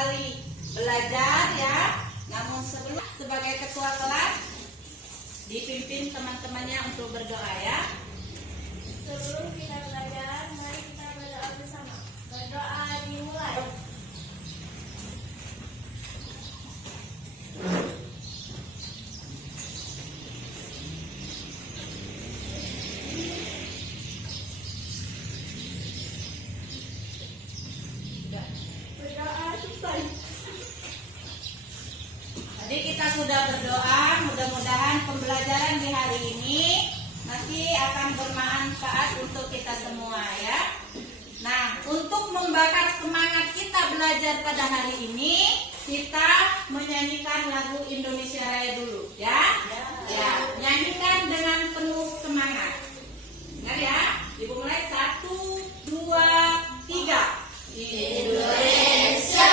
kembali belajar ya. Namun sebelum sebagai ketua kelas dipimpin teman-temannya untuk berdoa ya. Sebelum kita belajar, mari kita berdoa bersama. Berdoa dimulai. Berdoa selesai. Tadi kita sudah berdoa, mudah-mudahan pembelajaran di hari ini nanti akan bermanfaat untuk kita semua ya. Nah, untuk membakar semangat kita belajar pada hari ini, kita menyanyikan lagu Indonesia Raya dulu ya. Ya, nyanyikan dengan penuh semangat. Dengar ya, Ibu mulai 1, 2, 3. Indonesia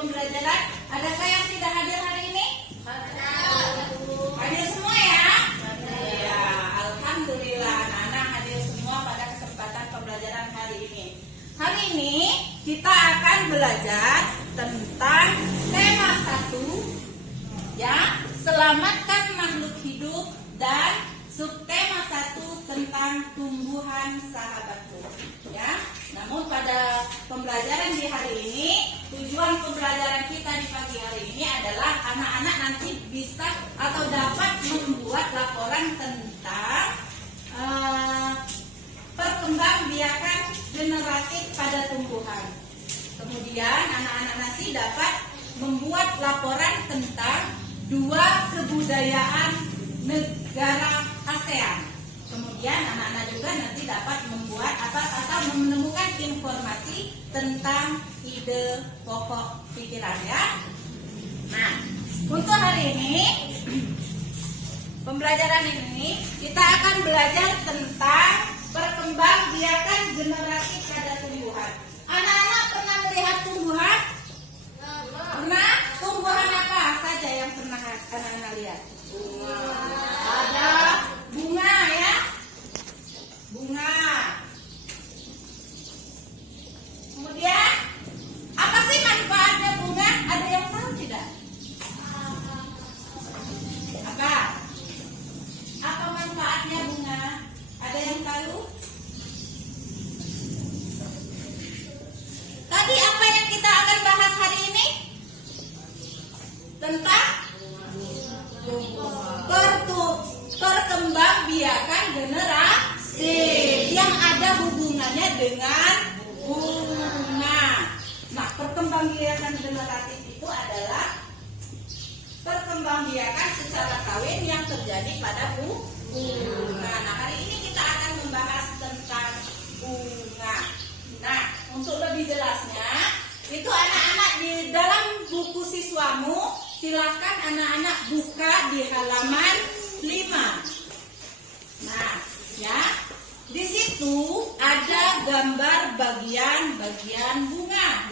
pembelajaran. Adakah yang tidak hadir hari ini? Hadir semua ya? Ya, alhamdulillah anak-anak hadir semua pada kesempatan pembelajaran hari ini. Hari ini kita akan belajar tentang tema 1 ya, selamatkan makhluk hidup, dan subtema 1 tentang tumbuhan sahabatku ya. Namun pada pembelajaran di hari ini, tujuan pembelajaran kita di pagi hari ini adalah anak-anak nanti bisa atau dapat membuat laporan tentang perkembangbiakan generatif pada tumbuhan. Kemudian anak-anak nanti dapat membuat laporan tentang 2 kebudayaan negara ASEAN. Kemudian anak-anak juga nanti dapat membuat atau menemukan informasi tentang ide pokok pikiran ya. Nah, untuk hari ini pembelajaran ini kita akan belajar tentang perkembangbiakan generatif pada tumbuhan. Anak-anak pernah melihat tumbuhan? Pernah? Tumbuhan apa saja yang pernah anak-anak lihat? Ada bunga ya, bunga. Kemudian apa sih manfaatnya bunga? Ada yang tahu tidak? Apa manfaatnya bunga? Ada yang tahu? Tadi apa yang kita akan bahas hari ini? Tentang perkembang dengan bunga. Nah, perkembangbiakan generatif itu adalah perkembangbiakan secara kawin yang terjadi pada bunga. Nah, hari ini kita akan membahas tentang bunga. Nah, untuk lebih jelasnya, itu anak-anak di dalam buku siswamu, silakan anak-anak buka di halaman 5. Nah, ya, di situ ada gambar bagian-bagian bunga.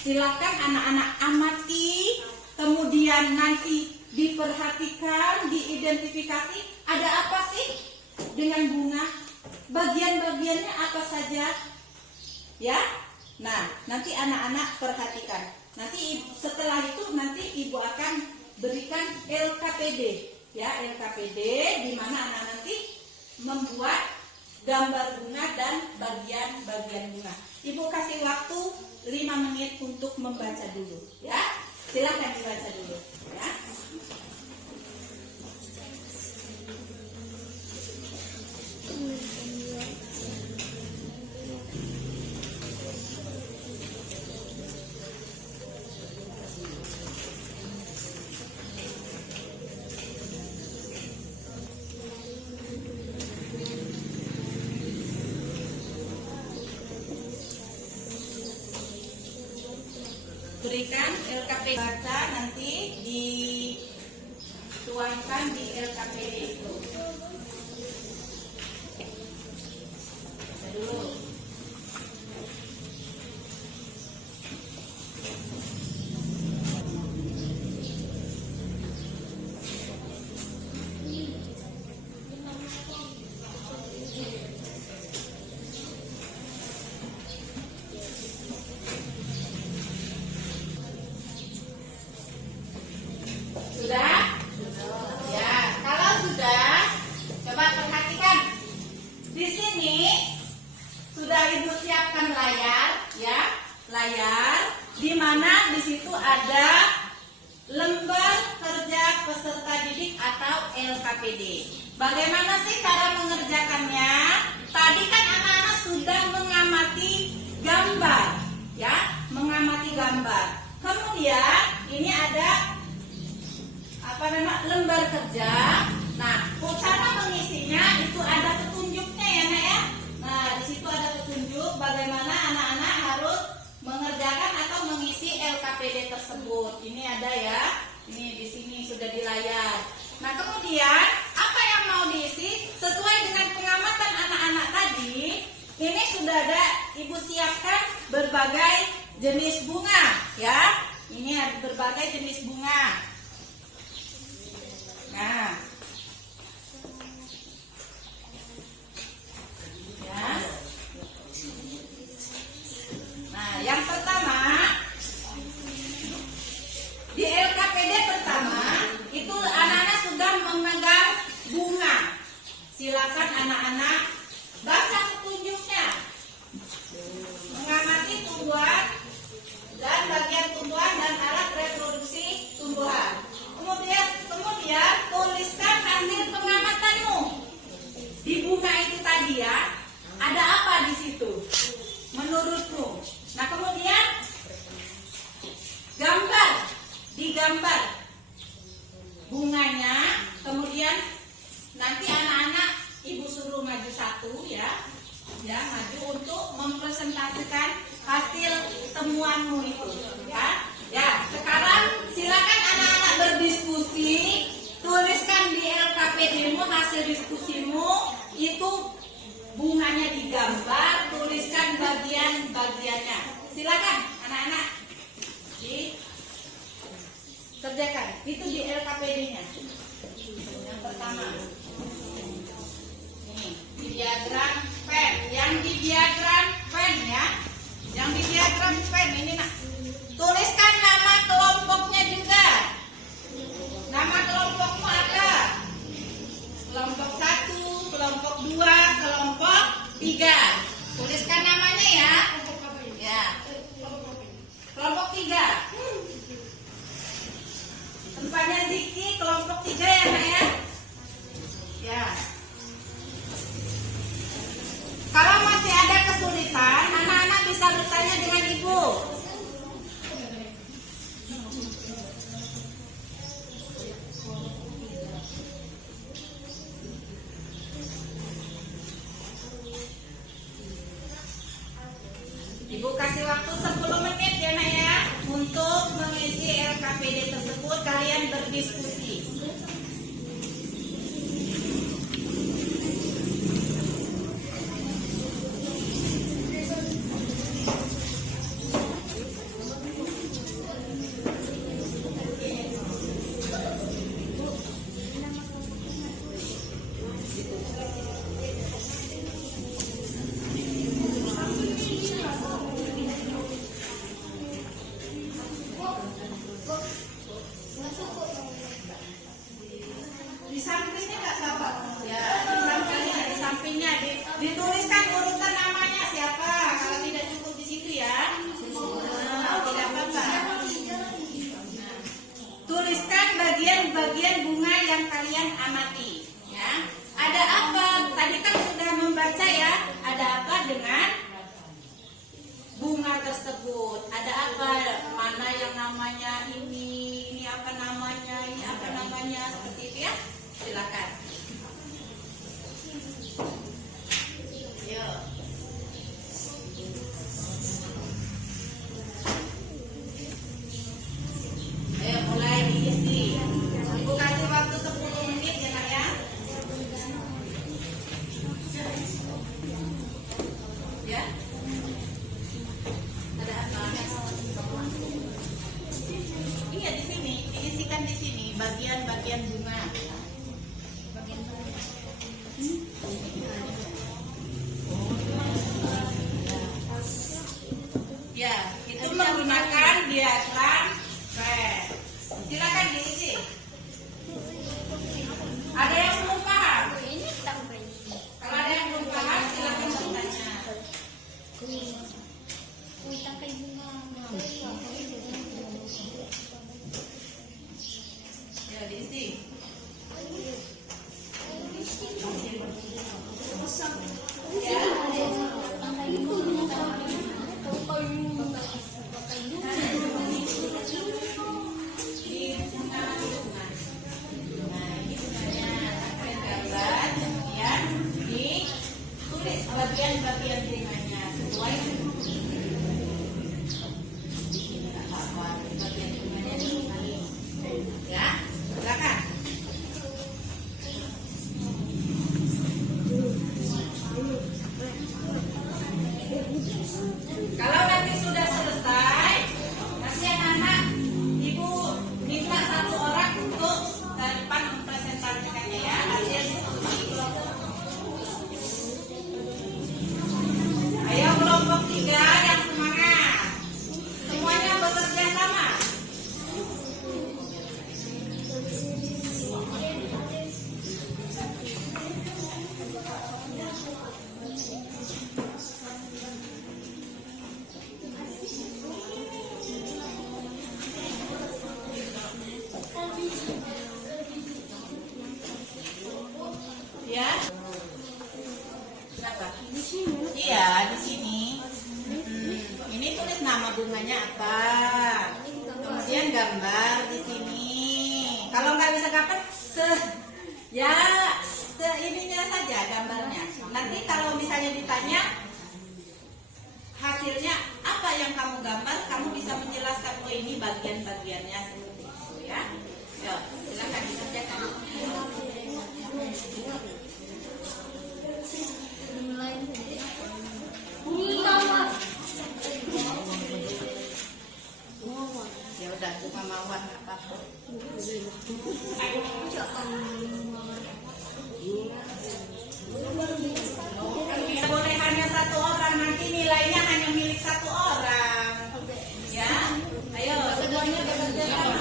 Silakan anak-anak amati, kemudian nanti diperhatikan, diidentifikasi ada apa sih dengan bunga, bagian-bagiannya apa saja, ya. Nah, nanti anak-anak perhatikan. Nanti setelah itu nanti ibu akan berikan LKPD, ya, LKPD di mana anak nanti membuat gambar bunga dan bagian-bagian bunga. Ibu kasih waktu 5 menit untuk membaca dulu, ya. Silakan dibaca dulu, ya. Berikan LKPD, baca, nanti dituangkan di LKPD itu. Baca dulu. Sudah? Ya, kalau sudah, coba perhatikan. Di sini sudah ibu siapkan layar, ya, layar. Di mana di situ ada lembar kerja peserta didik atau LKPD. Bagaimana sih cara mengerjakannya? Tadi kan anak-anak sudah mengamati gambar, ya, mengamati gambar. Kemudian ini ada lembar kerja. Nah, cara mengisinya itu ada petunjuknya, ya, Nak, ya. Nah, di situ ada petunjuk bagaimana anak-anak harus mengerjakan atau mengisi LKPD tersebut. Ini ada, ya. Ini di sini sudah di layar. Nah, kemudian apa yang mau diisi sesuai dengan pengamatan anak-anak tadi. Ini sudah ada ibu siapkan berbagai jenis bunga, ya. Ini ada berbagai jenis bunga. Nah, ya. Nah, yang pertama di LKPD pertama itu anak-anak sudah memegang bunga. Silakan anak-anak baca petunjuknya, mengamati tumbuhan dan bagian tumbuhan dan alat reproduksi tumbuhan. Kemudian tuliskan hasil pengamatanmu di bunga itu tadi, ya. Ada apa di situ menurutmu? Nah, kemudian digambar bunganya. Kemudian nanti anak-anak ibu suruh maju satu, ya, maju untuk mempresentasikan hasil temuanmu itu, ya. Ya, sekarang silakan anak-anak berdiskusi. Tuliskan di LKPD-mu hasil diskusimu, itu bunganya digambar, tuliskan bagian-bagiannya. Silakan anak-anak dikerjakan. Itu di LKPD-nya. Yang pertama. Nih, di diagram pen. Yang di diagram pen, ya. Yang di diagram pen ini, Nak. Tuliskan nama kelompoknya juga. Nama kelompokmu ada. Kelompok 1, kelompok 2, kelompok 3. Tuliskan namanya, ya. Ya. Kelompok 3. Tempatnya Ziki, kelompok 3, ya, Nak, ya. Ya. Kalau masih ada kesulitan, Ibu kasih waktu 10 menit ya nak ya untuk mengisi LKPD tersebut. Kalian berdiskusi. Di sampingnya nggak sabar ya, di sampingnya dituliskan urutan namanya siapa. Kalau tidak cukup di situ ya, tidak apa-apa. Tuliskan bagian-bagian bunga yang kalian amati ya. Ada apa? Tadi kan sudah membaca ya. Ada apa dengan bunga tersebut? Ada apa? Mana yang namanya ini apa namanya, ini apa namanya, seperti itu ya. Silakan. Yuk. Ayo mulai diisi. Ibu kasih waktu 10 menit ya nak ya. Ya. Ada apa? Iya di sini, diisikan di sini bagian-bagian bunga. Ya, itu menggunakan diagram red. Silakan diisi. Ada yang belum paham? Kalau ada yang belum paham, silakan bertanya. Ya, diisi. Ya. Bagian-bagian bunganya sesuai bagian bunganya ini ya, silakan. Kalau nanti sudah selesai, nanti anak-anak ibu minta satu orang untuk ke depan mempresentasikannya ya, hasil diskusi. Ayo kelompok 3 yang semangat. Semuanya bekerja sama. Ya. Kenapa? Iya, di sini. Ini tulis nama bunganya apa. Kemudian gambar di sini. Kalau nggak bisa gambar, ininya saja gambarnya. Nanti kalau misalnya ditanya hasilnya apa yang kamu gambar, kamu bisa menjelaskan oh ini bagian-bagiannya seperti itu ya. Yuk, silakan dikerjakan. Ya udah, bunga mawar nggak apa-apa. Boleh hanya satu orang, nanti nilainya hanya milik satu orang. Ya, ayo semuanya bekerja sama.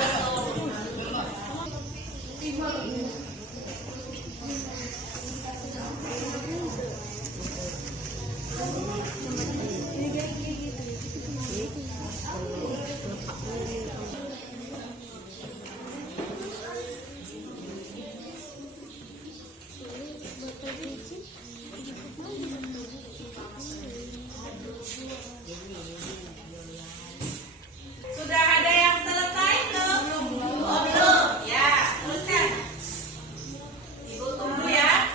Sudah ada yang selesai belum? Oh, belum. Ya, teruskan. Ibu tunggu ya.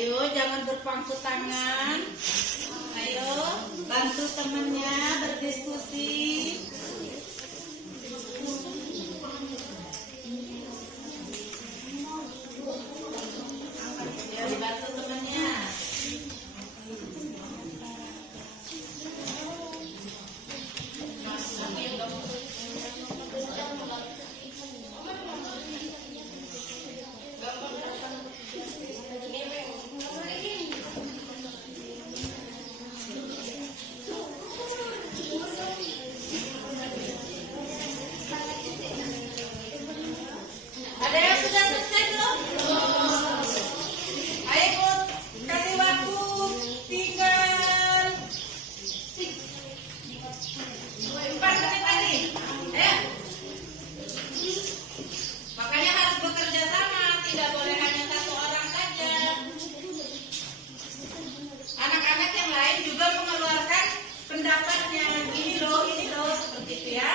Ayo, jangan berpangku tangan. Ayo, bantu temannya berdiskusi. Ya, dibantu temannya. Ada yang sudah selesai belum? Ayo ikut, kasih waktu tinggal 4 menit lagi. Ayo. Makanya harus bekerja sama, tidak boleh hanya satu orang saja. Anak-anak yang lain juga mengeluarkan pendapatnya. Ini loh, seperti itu ya.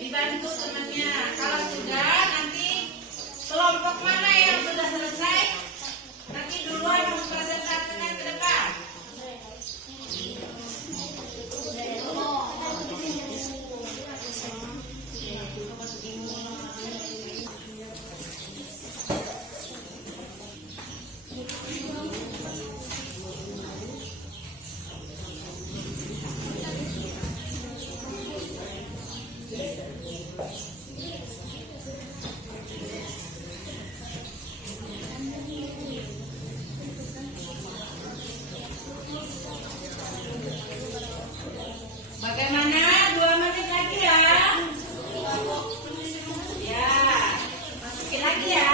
Dibantu temannya. Kalau sudah, nanti kelompok mana yang sudah selesai, nanti duluan mempresentasikan ke depan. Bagaimana? 2 menit lagi ya. Ya, masukin lagi ya.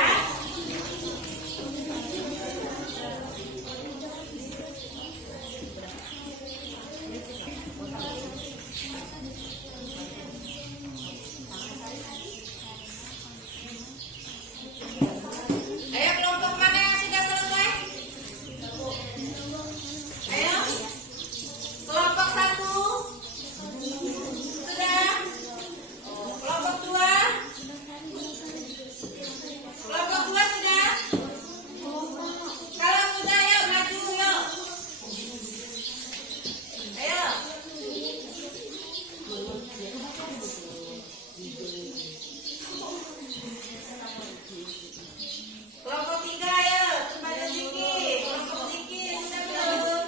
Ayo, kelompok mana yang sudah selesai? Ayo, kelompok 1 sudah. Kelompok 2, kelompok 2 sudah. Kalau sudah, yuk maju yuk. Ayo. Kelompok 3, ayo kepada Ziki. Kelompok Ziki sudah belum?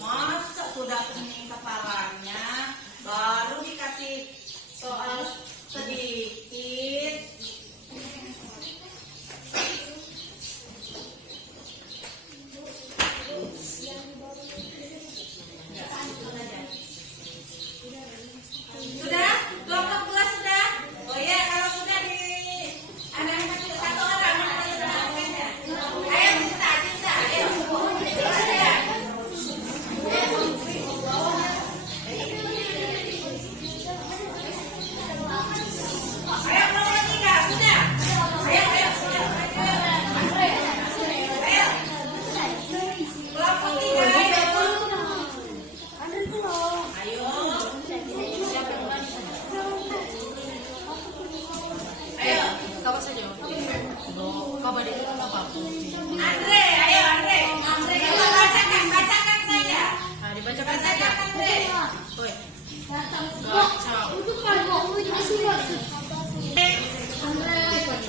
Masa sudah pening kepalanya, baru dikasih soal sedikit. Sudah? Kelompok 2 sudah? Oh ya, kalau sudah di ada satu orang mana sudah lakukannya? Ayo Cinta, ayo. Sudah. Ayo kelompok 3 sudah. Ayo sudah. Ayo. Kelompok 3 ayo. Ayo. Ayo. Kapan saja? Kapan itu apa? Andre, ayo Andre. Kita bacakan saja. Nah, dibacakan saja. Andre. Oi.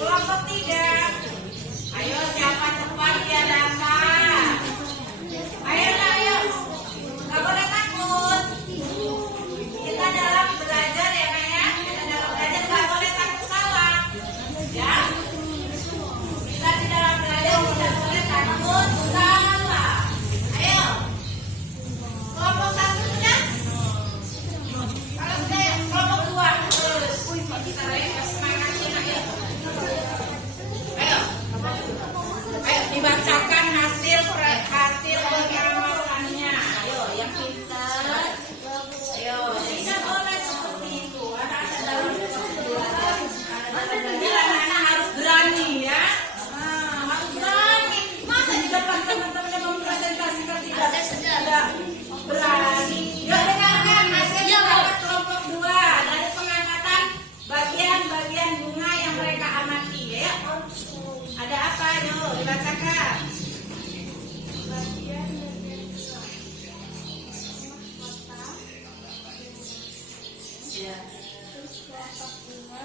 Kelompok 3. Ayo siapa cepat dia dapat. Ayo. Nggak boleh takut. Kita dalam belajar ya Kak ya. Kita dalam belajar nggak boleh takut salah. Ya. Kita di dalam belajar tidak boleh takut salah. Ayo. Kelompok 1 sudah? Kalau sudah kelompok 2 terus. Kita semangatnya ayo. dibacakan. Bagian bagian dua. Rumah kota. Ya. Terus kelompok bunga.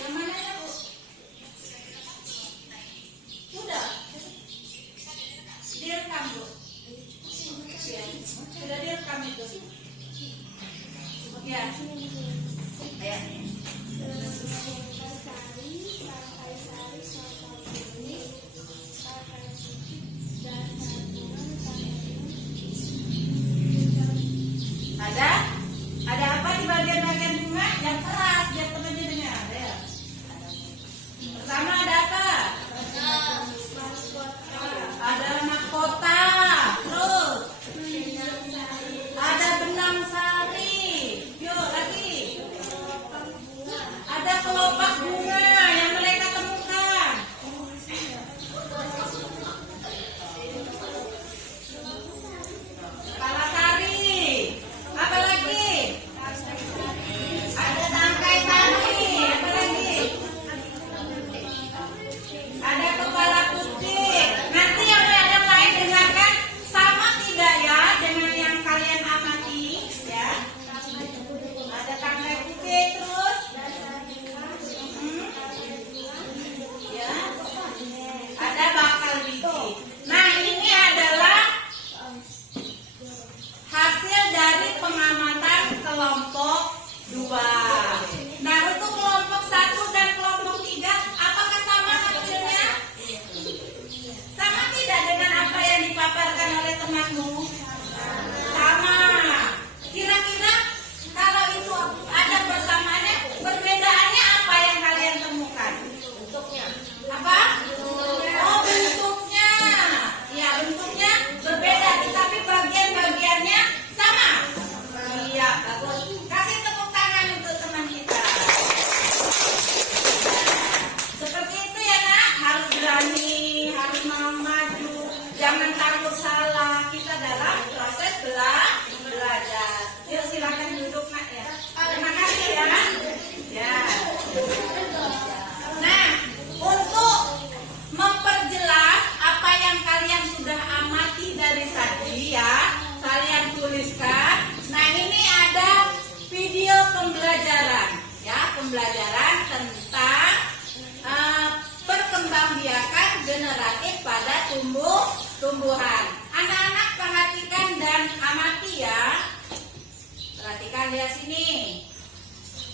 Yang mana ya, Bu? Sudah. Direkam, Bu. Ya. Sudah direkam itu. Ya. Ya. Sari, Pantai Sari, Kota Bumi, Pantai Putih, Dasar Bunga, Ada? Ada apa di bagian-bagian bunga? Yang keras biar temannya dengar. Ya. Pertama ada apa? Ada mahkota. Terus ada benang sari. Yuk lagi. Ada kelopak bunga yang mereka temukan. Kepala sari. Apa lagi? Ada tangkai sari. Apa lagi? Ada kepala putih. Nanti yang lain dengarkan sama tidak ya dengan yang kalian amati ya. Ada tangkai putih terus. Ya. Ada bakal biji. Nah, ini adalah hasil dari pengamatan kelompok 2. Nah, untuk kelompok 1 dan kelompok 3, apakah sama hasilnya? Sama tidak dengan apa yang dipaparkan oleh temanmu? Sama. Kira-kira kalau itu ada persamaannya, perbedaannya apa yang kalian temukan? Bentuknya. Apa? Oh, bentuknya. Ya, bentuknya berbeda, tetapi bagian-bagiannya sama. Iya, bagus. Kasih tepuk tangan untuk teman kita. Seperti itu ya, Nak. Harus berani, harus mau maju. Jangan takut salah. Kita dalam proses belajar. Yuk, silakan duduk, Nak ya. Terima kasih ya. Ya. Nah, untuk memperjelas apa yang kalian sudah amati dari tadi ya, kalian tuliskan. Nah, ini ada video pembelajaran ya, pembelajaran tentang perkembangbiakan generatif pada tumbuhan. Anak-anak perhatikan dan amati ya. Perhatikan lihat sini.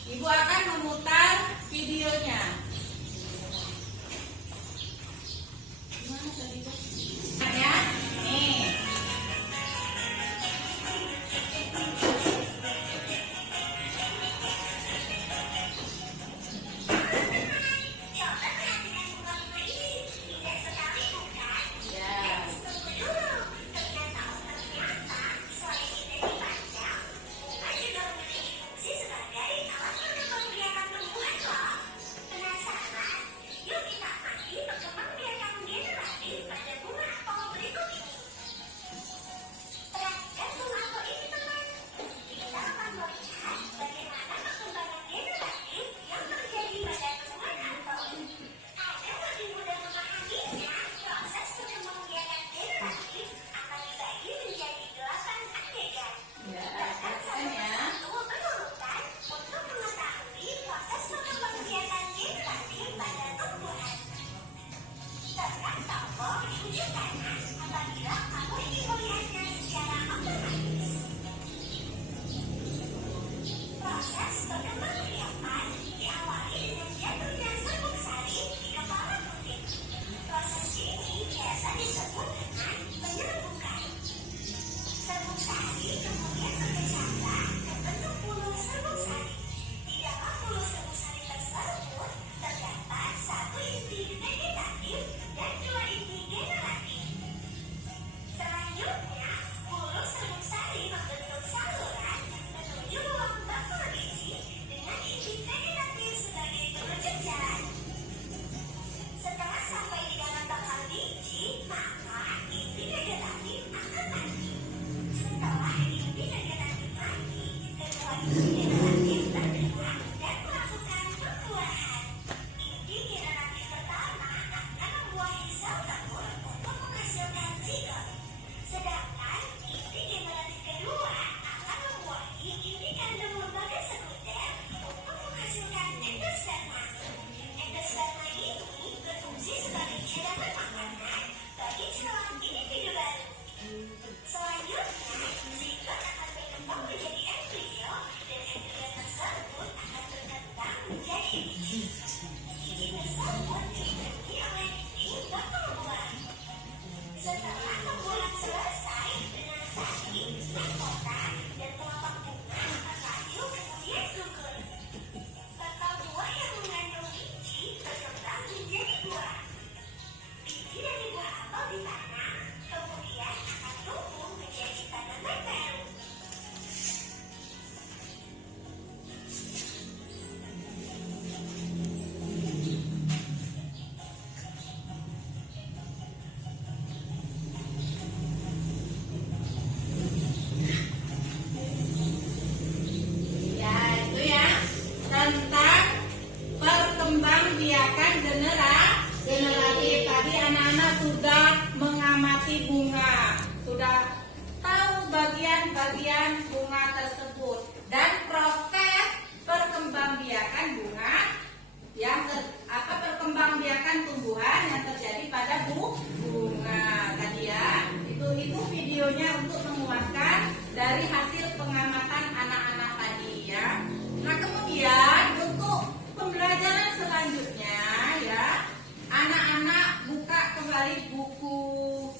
Ibu akan memutar videonya. Gimana tadi, Bu? Nah, ya, nih. Ya. Ya, itu ya tentang perkembangbiakan generasi. Tadi anak-anak sudah mengamati bunga, sudah tahu bagian-bagian bunga tersebut dan proses perkembangbiakan bunga perkembangbiakan tumbuhan yang terjadi pada bunga tadi ya. Itu videonya untuk menguatkan dari hasil pengamatan anak-anak tadi ya. Nah, kemudian untuk pembelajaran selanjutnya ya, anak-anak buka kembali buku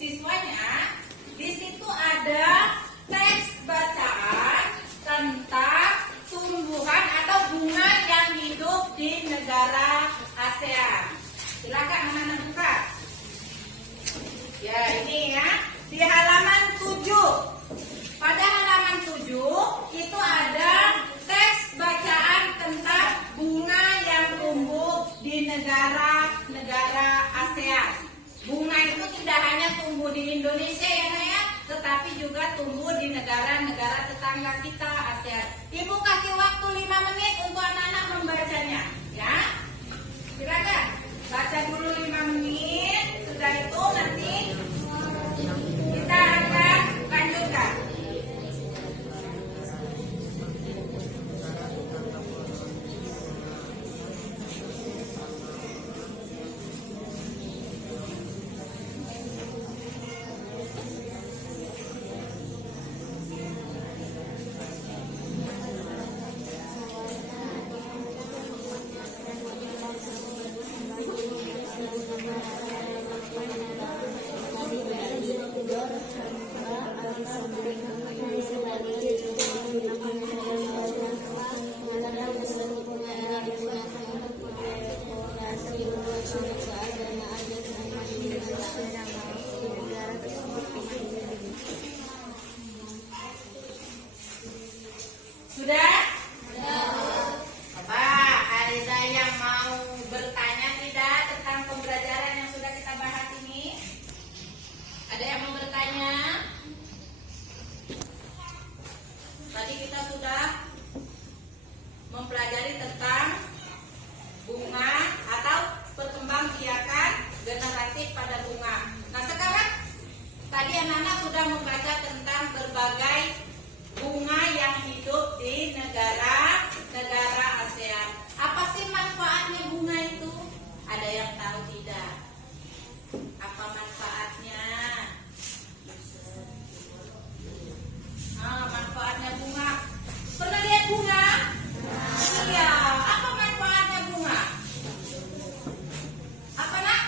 siswanya. Di situ ada teks bacaan tentang tumbuhan atau bunga yang hidup di negara ASEAN. Silakan anak-anak buka. Ya, ini ya di halaman 7. Pada halaman 7 itu ada teks bacaan tentang bunga yang tumbuh di negara-negara ASEAN. Bunga itu tidak hanya tumbuh di Indonesia ya, tetapi juga tumbuh di negara-negara tetangga kita ASEAN. Ibu kasih waktu 5 menit untuk anak-anak membacanya, ya. Silakan baca dulu 5 menit. Sudah itu nanti kita akan lanjutkan. Sudah? Coba ada yang mau bertanya tidak tentang pembelajaran yang sudah kita bahas ini? Ada yang mau bertanya? Tadi kita sudah mempelajari tentang bunga atau perkembangbiakan generatif pada bunga. Nah, sekarang tadi anak-anak sudah membaca tentang berbagai bunga yang hidup di negara ASEAN. Apa sih manfaatnya bunga itu? Ada yang tahu tidak? Apa manfaatnya? Manfaatnya bunga. Pernah lihat bunga? Iya. Apa manfaatnya bunga? Apa nak?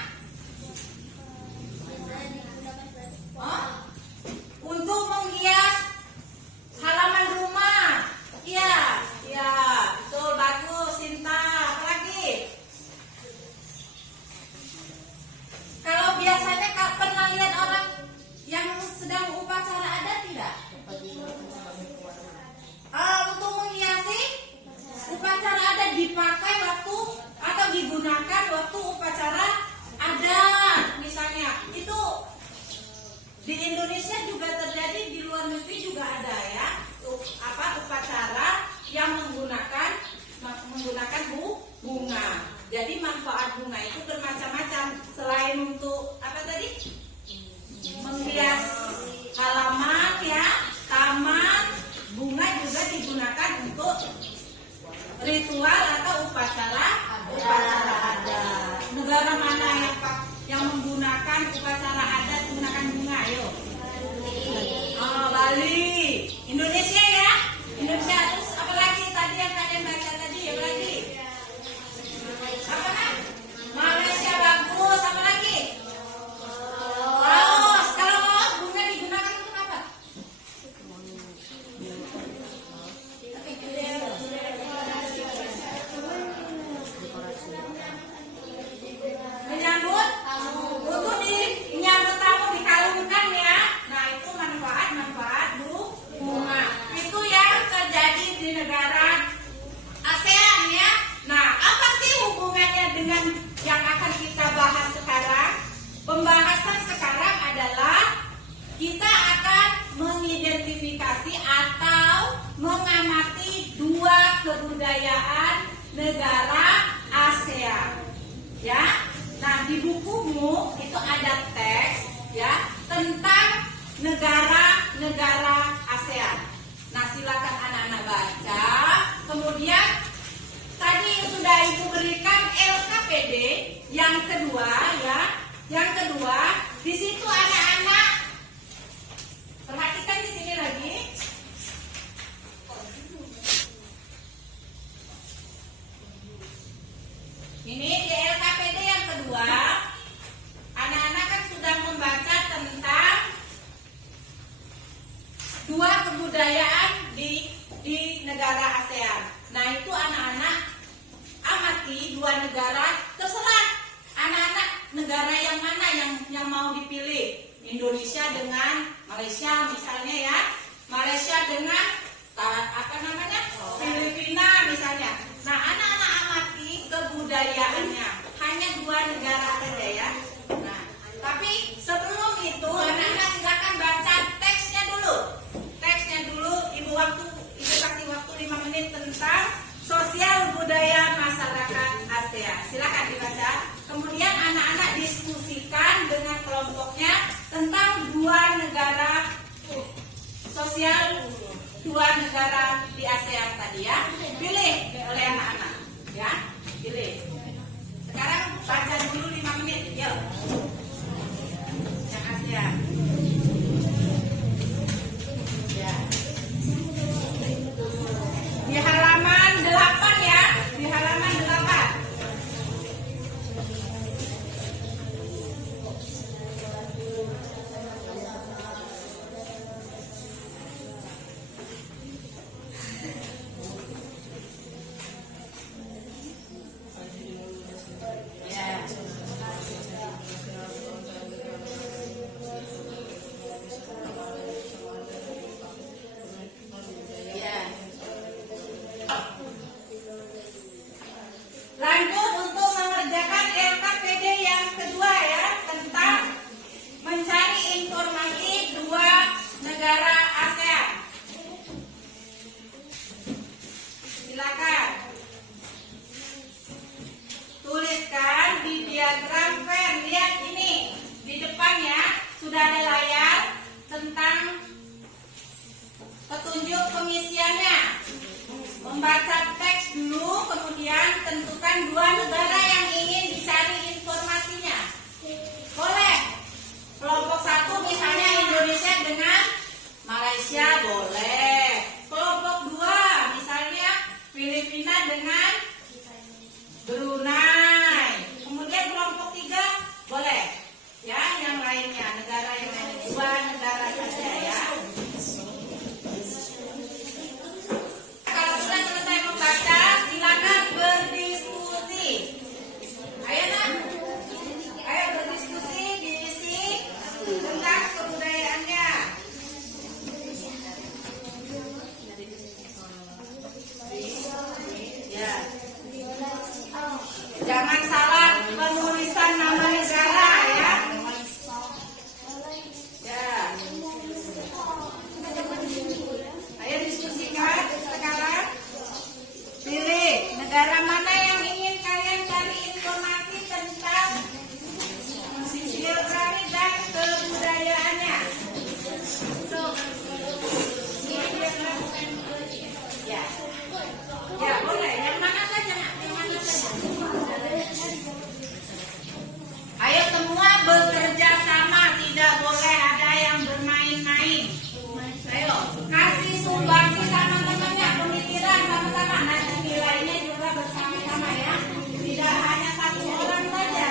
Untuk menghias halaman rumah. Iya, iya, betul, bagus, Sinta. Apa lagi? Kalau biasanya pernah lihat orang yang sedang upacara adat tidak? Untuk menghiasi upacara adat dipakai waktu atau digunakan waktu upacara adat, misalnya. Itu di Indonesia juga terjadi, di luar negeri juga ada ya. Upacara yang menggunakan bunga. Jadi manfaat bunga itu bermacam-macam. Selain untuk apa tadi? Menghias halaman ya, taman, bunga juga digunakan untuk ritual atau upacara dengan yang akan kita bahas sekarang. Pembahasan sekarang adalah kita akan mengidentifikasi atau mengamati dua kebudayaan negara ASEAN. Ya. Nah, di bukumu itu ada teks ya tentang negara-negara ASEAN. Nah, silakan anak-anak baca. Kemudian tadi sudah Ibu berikan LKPD yang kedua ya. Yang kedua, di situ anak-anak perhatikan di sini lagi. Ini di LKPD yang kedua, anak-anak kan sudah membaca tentang dua kebudayaan di negara ASEAN. Nah, itu anak-anak amati dua negara, terserah anak-anak negara yang mana yang mau dipilih. Indonesia dengan Malaysia misalnya ya. Malaysia dengan Filipina misalnya. Nah, anak-anak amati kebudayaannya. Hanya dua negara saja ya. Nah, tapi sebelum itu anak-anak silakan baca teksnya dulu. Teksnya dulu, Ibu kasih waktu 5 menit tentang sosial budaya masyarakat ASEAN. Silakan dibaca. Kemudian anak-anak diskusikan dengan kelompoknya tentang dua negara sosial dua negara di ASEAN tadi ya. Pilih oleh anak-anak ya. Pilih. Sekarang baca dulu 5 menit. Yuk. Yang ASEAN. Ya. Di halaman 8 ya. Di halaman 8. Lanjut untuk mengerjakan LKPD yang kedua ya, tentang mencari informasi dua negara ASEAN. Silakan tuliskan di diagram Venn. Lihat ini di depannya sudah ada layar tentang petunjuk pengisiannya. Membaca teks dulu, kemudian tentukan dua negara yang ingin dicari informasinya. Boleh. Kelompok 1 misalnya Indonesia dengan Malaysia, boleh. Kelompok 2 misalnya Filipina dengan Brunei. Kemudian kelompok 3 boleh. Ya, yang lainnya, negara yang lain. Dua negara saja ya. Kalau sudah selesai membaca, silakan berdiskusi. Ayo nak, ayo berdiskusi, diisi tentang kebudayaannya. Ya. Jangan salah penulisan nama negara ya. Ya. Ayo diskusikan sekarang. Pilih negara mana yang ingin kalian cari informasi tentang geografi dan kebudayaannya. Ya. Ya, boleh. Yang mana saja, Nak? Yang mana saja. Ayo semua bekerja sama, tidak boleh ada yang bermain-main. Ayo, kasih sumbangsi sama temannya, pemikiran sama-sama. Nanti nilainya juga bersama-sama ya. Tidak hanya satu orang saja.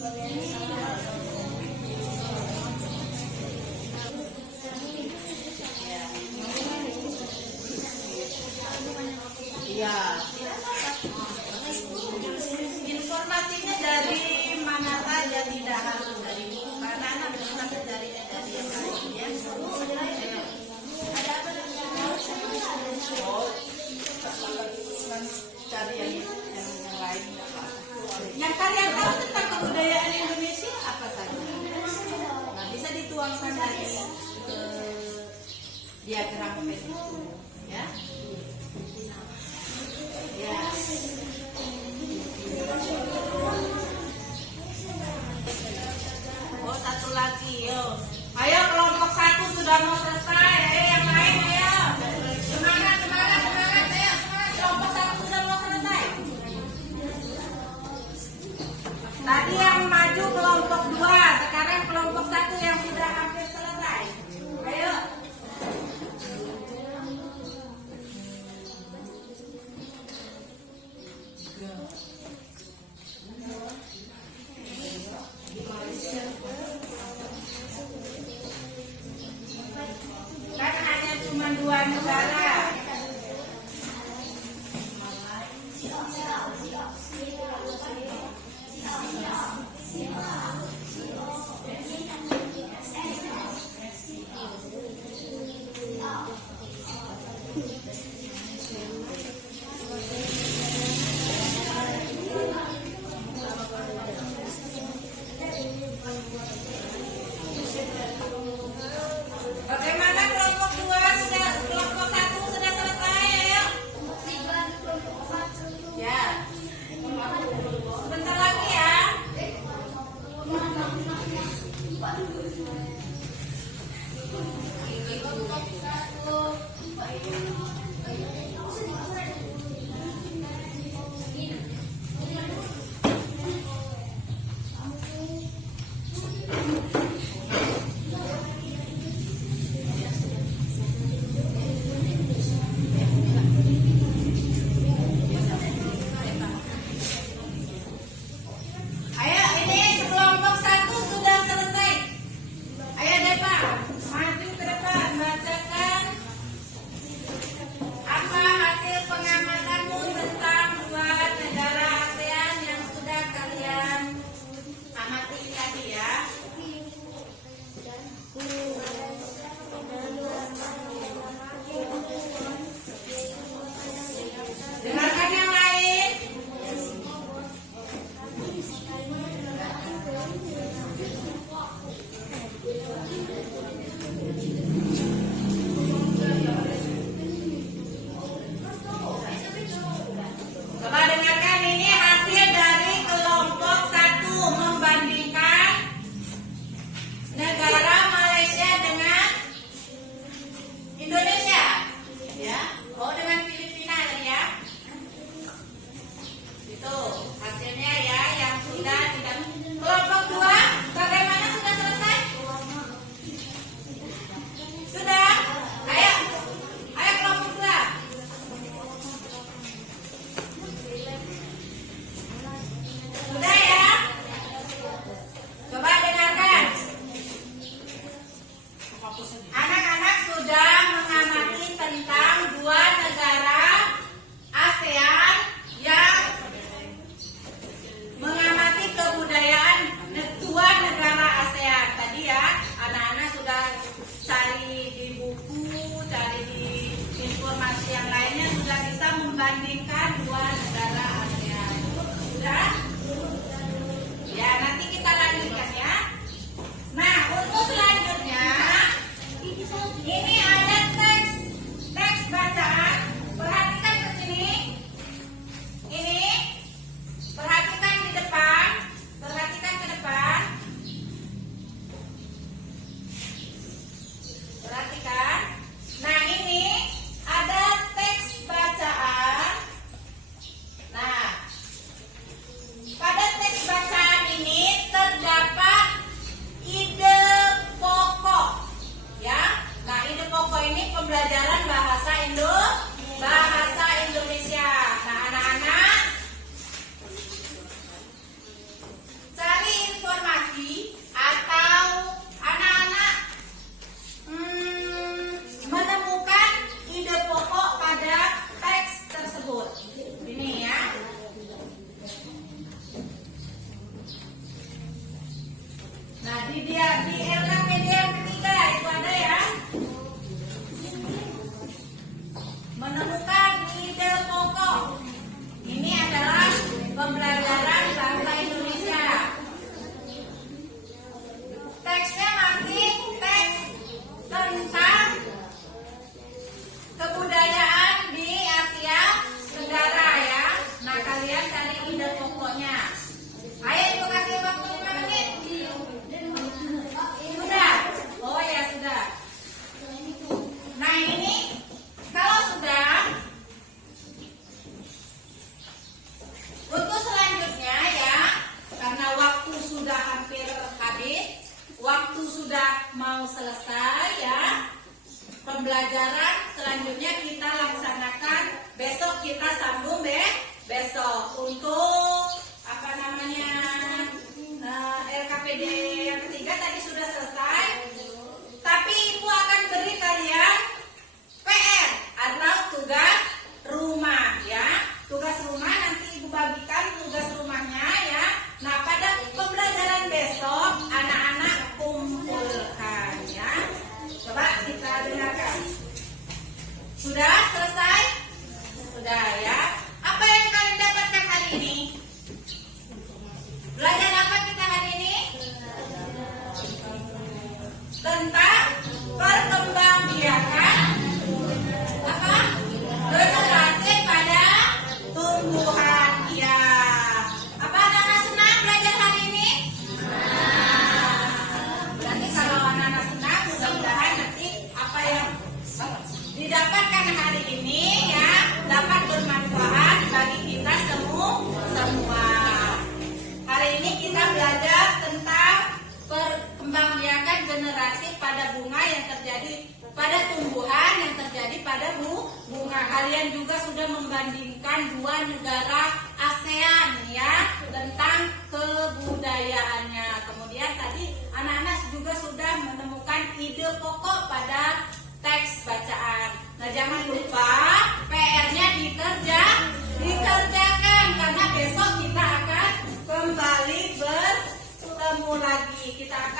Iya. Informasinya dari mana saja, tidak harus dari buku karena anak bisa dari yang lain ya. Oh, cari yang lain. Yang kalian tahu tentang kebudayaan Indonesia apa saja? Nah, bisa dituangkan dari diagram itu, ya. Ya. Oh, satu lagi, yo. Ayo kelompok 1 sudah mau selesai. Yang lain ayo. Semangat, semangat, semangat, ayo. Semangat. Kelompok 1 sudah mau selesai. Tadi yang maju kelompok 2, sekarang kelompok 1 yang sudah hampir selesai. Ayo. Kan hanya cuma 2 negara. Nah, di LKPD yang ketiga itu ada ya. Menemukan ide pokok. Ini adalah pembelajaran bahasa Indonesia. Teksnya masih teks tentang kebudayaan di Asia Tenggara ya. Nah, kalian cari ide pokoknya. Ayo, ibu kasih waktu 5 menit. Sudah? Oh ya sudah. Nah ini kalau sudah, untuk selanjutnya ya, karena waktu sudah hampir habis, waktu sudah mau selesai ya. Pembelajaran selanjutnya kita laksanakan besok, kita sambung besok untuk apa namanya LKPD yang ketiga tadi sudah selesai. Tapi ibu akan beri kalian PR atau tugas rumah ya. Tugas rumah nanti ibu bagikan tugas rumahnya ya. Nah, pada pembelajaran besok anak-anak kumpulkan ya. Coba kita dengarkan. Sudah selesai? Sudah ya. Apa yang kalian dapatkan hari ini? Belajar apa kita hari ini? Tentang perkembangbiakan apa? Generasi pada tumbuhan ya. Apa anak-anak senang belajar hari ini? Berarti kalau anak-anak senang, mudah-mudahan nanti apa yang didapatkan hari ini ya dapat bermanfaat bagi kita semua. Hari ini kita belajar tentang perkembangbiakan generasi pada bunga yang terjadi pada tumbuhan yang terjadi pada bunga. Kalian juga sudah membandingkan dua negara ASEAN ya tentang kebudayaannya. Kemudian tadi anak-anak juga sudah menemukan ide pokok pada teks bacaan. Nah, jangan lupa PR-nya dikerjakan karena besok kita akan kembali bertemu lagi. Kita akan